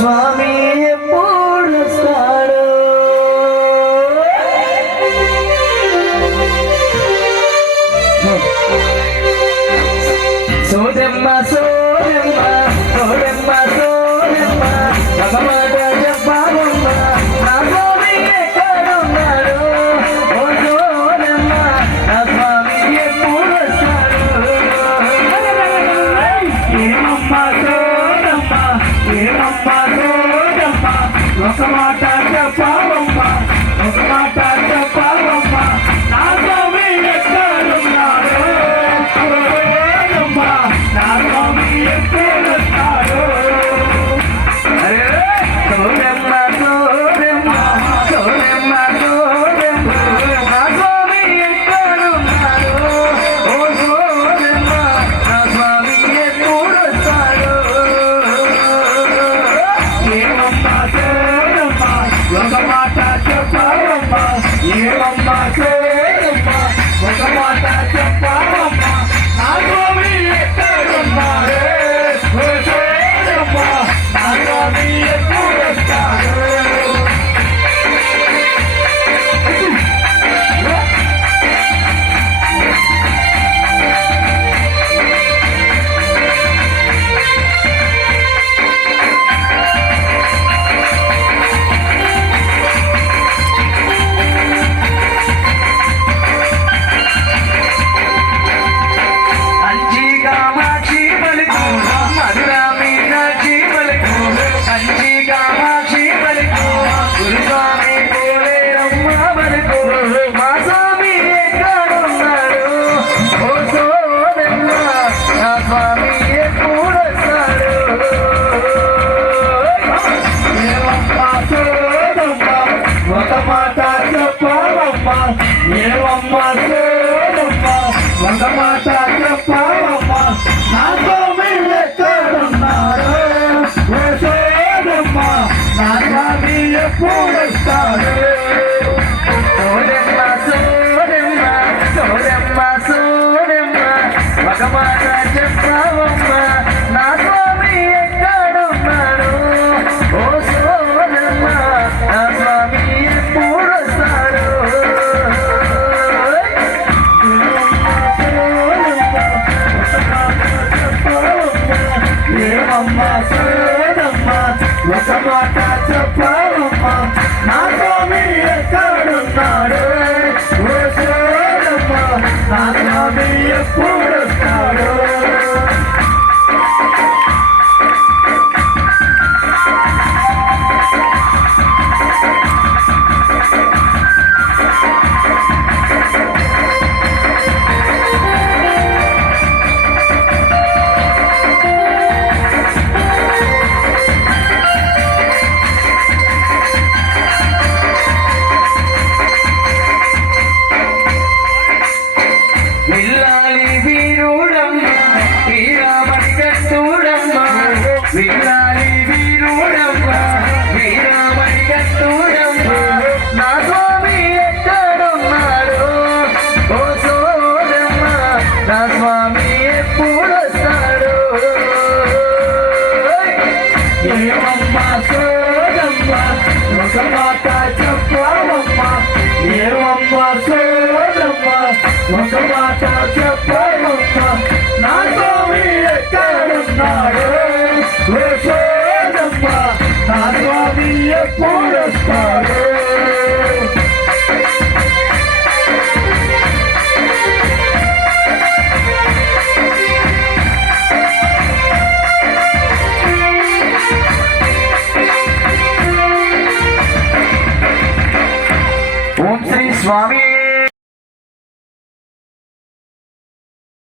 స్వామి ఎప్పుడు వస్తాడు సోదమ్మ సోదమ్మ సోదమ్మ సోదమ్మ భగవాన్ చెప్పాలమ్మ నా స్వామి ఎక్కడున్నాడు ఓ సోదమ్మ నా స్వామి ఎప్పుడు వస్తాడు ఏమమ్మ సోదమ్మ ఏమమ్మ సోదమ్మ ఒక మాట చెప్పాలమ్మ ఒక మాట చెప్పాలమ్మ నా స్వామి ఎక్కడున్నాడు నా స్వామి ఎప్పుడు వస్తాడు సోదమ్మ సోదమ్మ సోదమ్మ సోదమ్మ నా స్వామి ఎక్కడున్నాడు ఓ సోదమ్మ నా స్వామి ఎప్పుడు వస్తాడు ఏమమ్మ సోదమ్మ ఒక మాట చెప్పాలమ్మ ఏమమ్మ సోదమ్మ ఒక మాట చెప్పాలమ్మ నా స్వామి ఎక్కడున్నాడు ఓ సోదమ్మ నా స్వామి ఎప్పుడు వస్తాడు అంజి కామాక్షి పలుకు మధుర మీనాక్షి పలుకు అంజి కామాక్షి పలుకు గురుస్వామి పోలేరమ్మ పలుకు మా స్వామి ఎక్కడున్నాడు ఓ సోదమ్మ నా స్వామి ఎప్పుడు వస్తాడు ఏమమ్మ సోదమ్మ ఒక మాట చెప్పాలమ్మ ఏమమ్మ సోదమ్మ ఒక మాట చెప్పాలమ్మ నా స్వామి ఎక్కడున్నాడు ఓ సోదమ్మ నా స్వామి ఎప్పుడు వస్తాడు సోదమ్మ సోదమ్మ సోదమ్మ సోదమ్మ ఒక మాట చెప్పావమ్మ నా స్వామి ఎక్కడున్నాడు ఓ సోదమ్మ నా స్వామి ఎప్పుడు వస్తాడు ఏమమ్మ సోదమ్మ ఒక మాట చెప్పాలమ్మ నా స్వామి ఎక్కడున్నాడు ఓ సోదమ్మ నా స్వామి ఎప్పుడు వస్తాడు విల్లాలి వీరుడమ్మ వీరామణి కస్తూరమ్మ విల్లాలి వీరుడమ్మ వీరామణి కస్తూరమ్మ నా స్వామి ఎక్కడున్నాడు ఓ సోదమ్మ నా స్వామి ఎప్పుడు వస్తాడు ఏమమ్మ సోదమ్మ ఒక మాట చెప్పాలమ్మ ఏమమ్మ సోదమ్మ ఒక మాట చెప్పాలమ్మ నా స్వామి ఎక్కడున్నాడు ఓ సోదమ్మ నా స్వామి ఎప్పుడు వస్తాడు